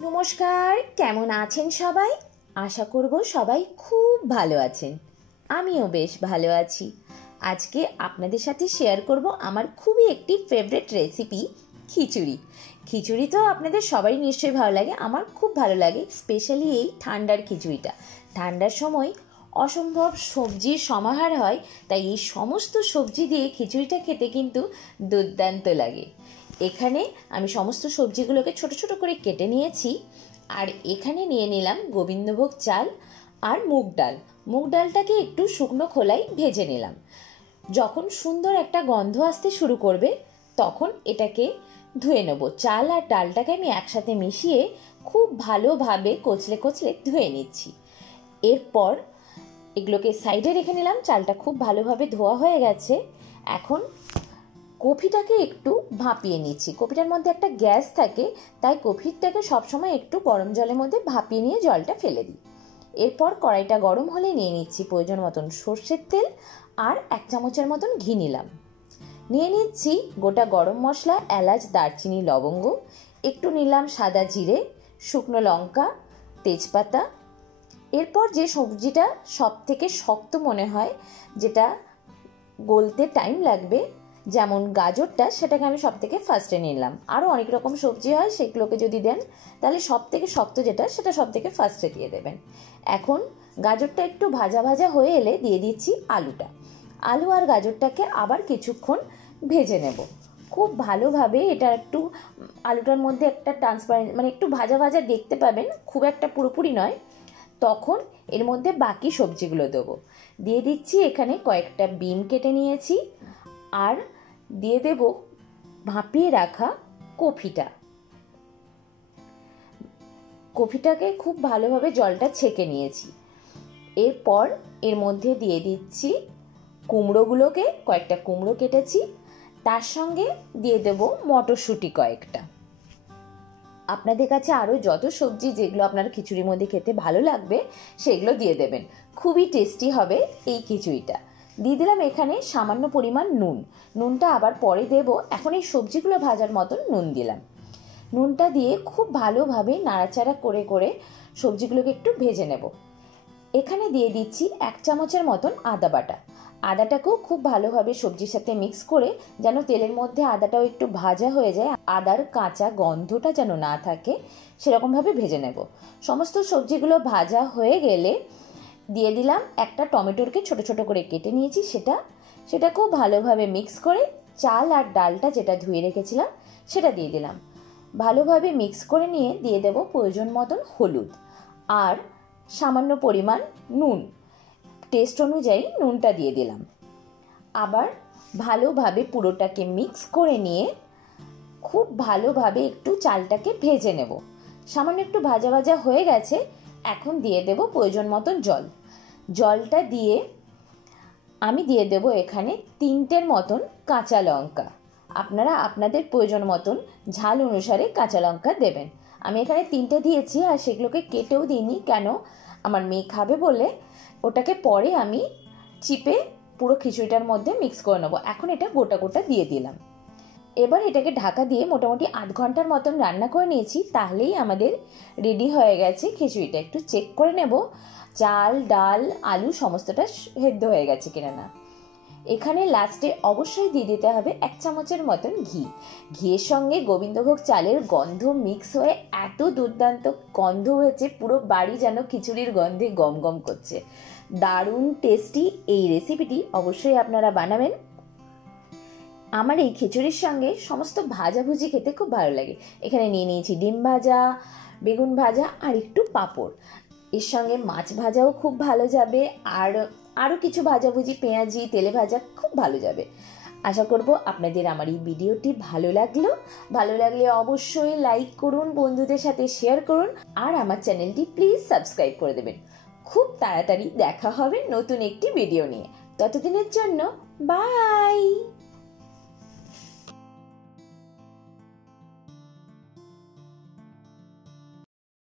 নমস্কার, কেমন আছেন সবাই? আশা করব সবাই খুব ভালো আছেন। আমিও বেশ ভালো আছি। আজকে আপনাদের সাথে শেয়ার করব আমার খুবই একটি ফেভারিট রেসিপি, খিচুড়ি। খিচুড়ি তো আপনাদের সবারই নিশ্চয়ই ভালো লাগে, আমার খুব ভালো লাগে, স্পেশালি এই ঠান্ডার খিচুড়িটা। ঠান্ডার সময় অসম্ভব সবজির সমাহার হয়, তাই এই সমস্ত সবজি দিয়ে খিচুড়িটা খেতে কিন্তু দুর্দান্ত লাগে। এখানে আমি সমস্ত সবজিগুলোকে ছোট ছোট করে কেটে নিয়েছি, আর এখানে নিয়ে নিলাম গোবিন্দভোগ চাল আর মুগ ডাল। মুগ ডালটাকে একটু শুকনো খোলায় ভেজে নিলাম। যখন সুন্দর একটা গন্ধ আসতে শুরু করবে তখন এটাকে ধুয়ে নেব। চাল আর ডালটাকে আমি একসাথে মিশিয়ে খুব ভালোভাবে কচলে কচলে ধুয়ে নিচ্ছি। এরপর এগুলোকে সাইডে রেখে নিলাম। চালটা খুব ভালোভাবে ধোয়া হয়ে গেছে। এখন কফিটাকে একটু ভাপিয়ে নিচ্ছি। কফিটার মধ্যে একটা গ্যাস থাকে, তাই কফিটাকে সবসময় একটু গরম জলের মধ্যে ভাপিয়ে নিয়ে জলটা ফেলে দিই। এরপর কড়াইটা গরম হলে নিয়ে নিচ্ছি প্রয়োজন মতন সর্ষের তেল আর 1 চামচের মতন ঘি নিলাম। নিয়ে নিচ্ছি গোটা গরম মশলা, এলাচ, দারচিনি, লবঙ্গ, একটু নিলাম সাদা জিরে, শুকনো লঙ্কা, তেজপাতা। এরপর যে সবজিটা সব থেকে শক্ত মনে হয়, যেটা গলতে টাইম লাগবে, যেমন গাজরটা, সেটাকে আমি সব থেকে ফার্স্টে নিলাম। আরও অনেক রকম সবজি হয়, সেগুলোকে যদি দেন তাহলে সব থেকে শক্ত যেটা, সেটা সব থেকে ফার্স্টে দিয়ে দেবেন। এখন গাজরটা একটু ভাজা ভাজা হয়ে এলে দিয়ে দিচ্ছি আলুটা। আলু আর গাজরটাকে আবার কিছুক্ষণ ভেজে নেব খুব ভালোভাবে। এটা একটু আলুটার মধ্যে একটা ট্রান্সপারেন্ট, মানে একটু ভাজা ভাজা দেখতে পাবেন, খুব একটা পুরোপুরি নয়। তখন এর মধ্যে বাকি সবজিগুলো দেবো। দিয়ে দিচ্ছি এখানে কয়েকটা বিন কেটে নিয়েছি, আর দিয়ে দেব ভাপিয়ে রাখা কফিটাকে খুব ভালোভাবে জলটা ছেঁকে নিয়েছি। এরপর এর মধ্যে দিয়ে দিচ্ছি কুমড়োগুলোকে, কয়েকটা কুমড়ো কেটেছি, তার সঙ্গে দিয়ে দেব মটরশুঁটি কয়েকটা। আপনাদের কাছে আরও যত সবজি যেগুলো আপনার খিচুড়ির মধ্যে খেতে ভালো লাগবে সেগুলো দিয়ে দেবেন। খুবই টেস্টি হবে এই খিচুড়িটা। দিয়ে দিলাম এখানে সামান্য পরিমাণ নুনটা আবার পরে দেব। এখন এই সবজিগুলো ভাজার মতন নুন দিলাম। নুনটা দিয়ে খুব ভালোভাবে নাড়াচাড়া করে করে সবজিগুলোকে একটু ভেজে নেব। এখানে দিয়ে দিচ্ছি 1 চামচের মতন আদা বাটা। আদাটাকেও খুব ভালোভাবে সবজির সাথে মিক্স করে, যেন তেলের মধ্যে আদাটাও একটু ভাজা হয়ে যায়, আদার কাঁচা গন্ধটা যেন না থাকে, সেরকমভাবে ভেজে নেব। সমস্ত সবজিগুলো ভাজা হয়ে গেলে দিয়ে দিলাম একটা টমেটোকে ছোট ছোট করে কেটে নিয়েছি, সেটা খুব ভালোভাবে মিক্স করে চাল আর ডালটা যেটা ধুয়ে রেখেছিলাম সেটা দিয়ে দিলাম। ভালোভাবে মিক্স করে নিয়ে দিয়ে দেব প্রয়োজন মতন হলুদ আর সামান্য পরিমাণ নুন। টেস্ট অনুযায়ী নুনটা দিয়ে দিলাম। আবার ভালোভাবে পুরোটাকে মিক্স করে নিয়ে খুব ভালোভাবে একটু চালটাকে ভেজে নেব। সামান্য একটু ভাজা ভাজা হয়ে গেছে। এখন দিয়ে দেব প্রয়োজন মতন জলটা দিয়ে আমি দিয়ে দেব এখানে 3টের মতন কাঁচা লঙ্কা। আপনারা আপনাদের প্রয়োজন মতন ঝাল অনুসারে কাঁচা লঙ্কা দেবেন। আমি এখানে 3টে দিয়েছি, আর সেগুলোকে কেটেও দিইনি, কেন আমার মেয়ে খাবে বলে। ওটাকে পরে আমি চিপে পুরো খিচুড়িটার মধ্যে মিক্স করে নেবো। এখন এটা গোটা গোটা দিয়ে দিলাম। এবার এটাকে ঢাকা দিয়ে মোটামুটি 8 ঘন্টার মতন রান্না করে নিয়েছি। তাহলেই আমাদের রেডি হয়ে গেছে খিচুড়িটা। একটু চেক করে নেব চাল, ডাল, আলু সমস্তটা সেদ্ধ হয়ে গেছে কিনা না। এখানে লাস্টে অবশ্যই দিয়ে দিতে হবে 1 চামচের মতন ঘিয়ের সঙ্গে গোবিন্দভোগ চালের গন্ধ মিক্স হয়ে এত দুর্দান্ত গন্ধ হয়েছে, পুরো বাড়ি যেন খিচুড়ির গন্ধে গম গম করছে। দারুণ টেস্টি এই রেসিপিটি অবশ্যই আপনারা বানাবেন। আমার এই খিচুড়ির সঙ্গে সমস্ত ভাজাভুজি খেতে খুব ভালো লাগে। এখানে নিয়ে নিয়েছি ডিম ভাজা, বেগুন ভাজা আর একটু পাঁপড়। এর সঙ্গে মাছ ভাজাও খুব ভালো যাবে, আর আরও কিছু ভাজাভুজি, পেঁয়াজি, তেলে ভাজা খুব ভালো যাবে। আশা করব আপনাদের আমার এই ভিডিওটি ভালো লাগলে অবশ্যই লাইক করুন, বন্ধুদের সাথে শেয়ার করুন, আর আমার চ্যানেলটি প্লিজ সাবস্ক্রাইব করে দেবেন। খুব তাড়াতাড়ি দেখা হবে নতুন একটি ভিডিও নিয়ে। ততদিনের জন্য বাই।